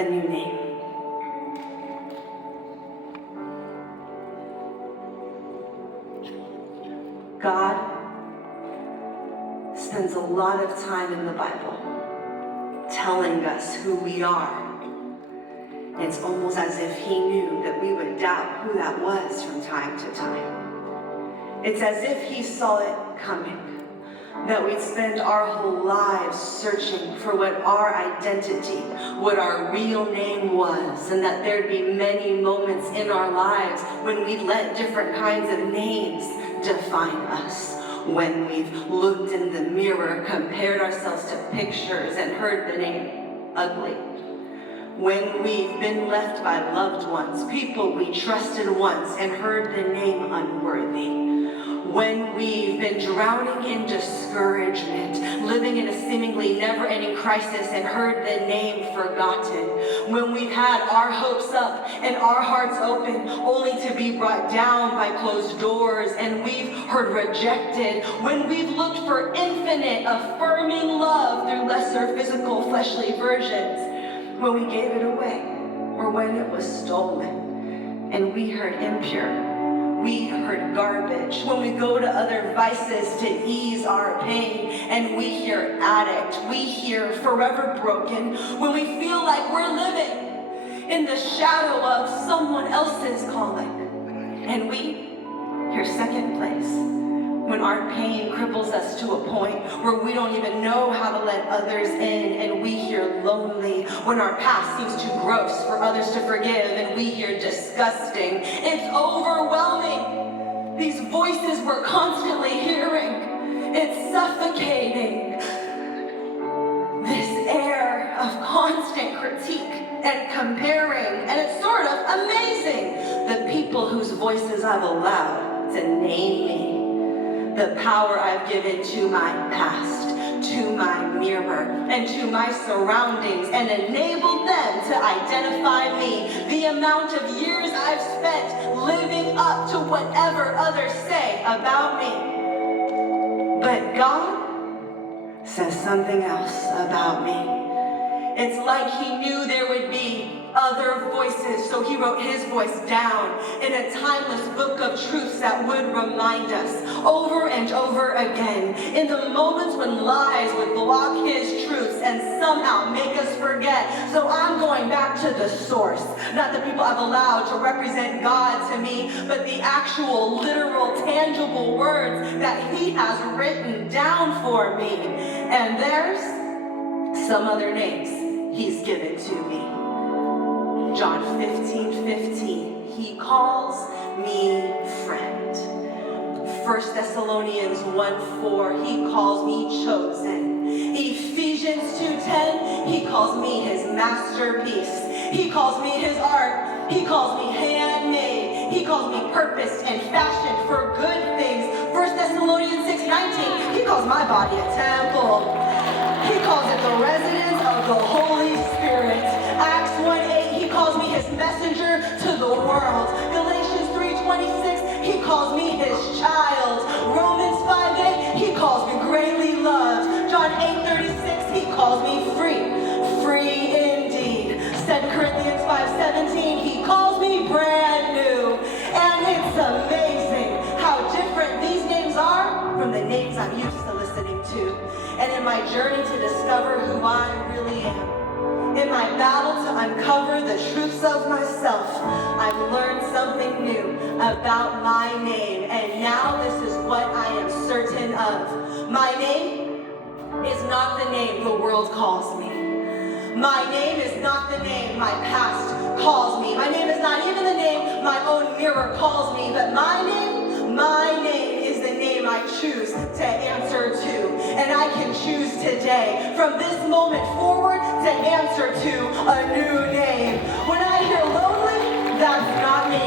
a new name. God spends a lot of time in the Bible telling us who we are. It's almost as if he knew that we would doubt who that was from time to time. It's as if he saw it coming, that we'd spend our whole lives searching for what our identity, what our real name was, and that there'd be many moments in our lives when we'd let different kinds of names define us. When we've looked in the mirror, compared ourselves to pictures, and heard the name ugly. When we've been left by loved ones, people we trusted once, and heard the name unworthy. When we've been drowning in discouragement, living in a seemingly never-ending crisis, and heard the name forgotten. When we've had our hopes up and our hearts open, only to be brought down by closed doors, and we've heard rejected. When we've looked for infinite, affirming love through lesser physical, fleshly versions. When we gave it away, or when it was stolen, and we heard impure. We heard garbage. When we go to other vices to ease our pain, and we hear addict, we hear forever broken. When we feel like we're living in the shadow of someone else's calling, and we hear second place. When our pain cripples us to a point where we don't even know how to let others in, and we hear lonely. When our past seems too gross for others to forgive, and we hear disgusting. It's overwhelming. These voices we're constantly hearing. It's suffocating. This air of constant critique and comparing, and it's sort of amazing. The people whose voices I've allowed to name me. The power I've given to my past, to my mirror, and to my surroundings, and enabled them to identify me. The amount of years I've spent living up to whatever others say about me. But God says something else about me. It's like he knew there would be other voices, so he wrote his voice down in a timeless book of truths that would remind us over and over again in the moments when lies would block his truths and somehow make us forget. So I'm going back to the source, not the people I've allowed to represent God to me, but the actual, literal, tangible words that he has written down for me. And there's some other names he's given to me. John 15:15, he calls me friend. 1 Thessalonians 1:4, he calls me chosen. Ephesians 2:10, he calls me his masterpiece. He calls me his art. He calls me handmade. He calls me purposed and fashioned for good things. 1 Thessalonians 6:19, he calls my body a temple. He calls it the residence of the Holy Spirit. Acts 1:8, he calls me his messenger to the world. Galatians 3:26, he calls me his child. Romans 5:8, he calls me greatly loved. John 8:36, he calls me free, free indeed. 2 Corinthians 5:17, he calls me brand new. And it's amazing how different these names are from the names I'm used to listening to. And in my journey to discover who I really am, in my battle to uncover the truths of myself, I've learned something new about my name, and now this is what I am certain of. My name is not the name the world calls me. My name is not the name my past calls me. My name is not even the name my own mirror calls me, but my name is the name I choose to answer to. And I can choose today, from this moment forward, to answer to a new name. When I hear lonely, that's not me.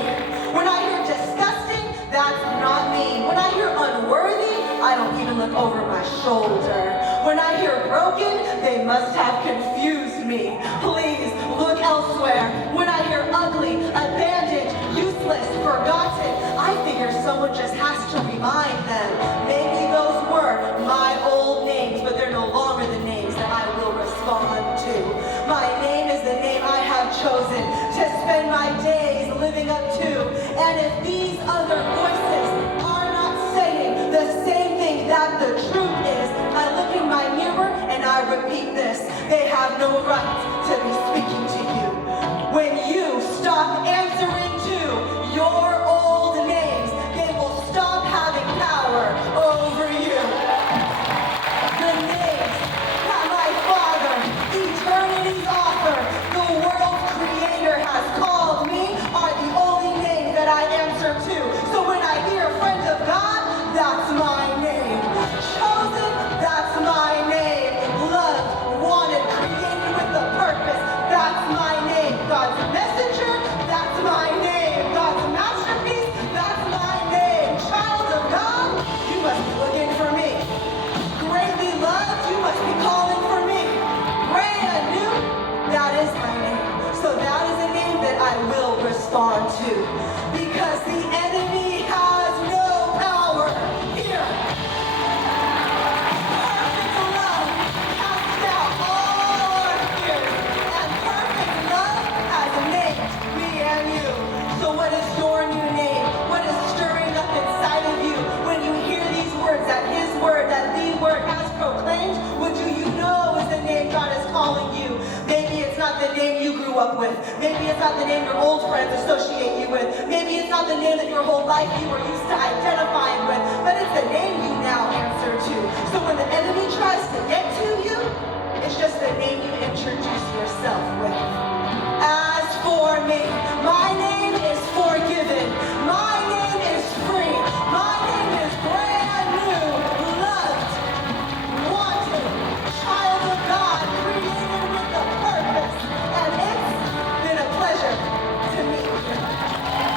When I hear disgusting, that's not me. When I hear unworthy, I don't even look over my shoulder. When I hear broken, they must have confused me. Please look elsewhere. When I hear ugly, abandoned, useless, forgotten, I figure someone just has to remind them. Maybe those were my old names, but they're no longer the names that I will respond to. My name is the name I have spend my days living up to. And if these other voices are not saying the same thing that the truth is, I look in my mirror and I repeat this: they have no right to be speaking to you. When you stop answering to your old names, they will stop having power over you. The names that my Father, eternity's author, the world's creator has called me are the only names that I answer to. So when I hear friend of God, that's my name. Chosen, that's my name. Loved, wanted, created with a purpose, that's my name. God's messenger, that's my name. God's masterpiece, that's my name. Child of God, you must be looking for me. Greatly loved, you must be calling for me. Brand new, that is my name. So that is a name that I will respond to, because the enemy has no power here. Perfect love casts out all our fears, and perfect love has named me and you. So what is your new name? What is stirring up inside of you when you hear these words, that his word, that the word has proclaimed? What do you know is the name God is calling you? Maybe it's not the name you grew up with. Maybe it's not the name your old friends associate you with. Maybe it's not the name that your whole life you were used to identifying with, but it's the name you now answer to. So when the enemy tries to get to you, it's just the name you introduce yourself with.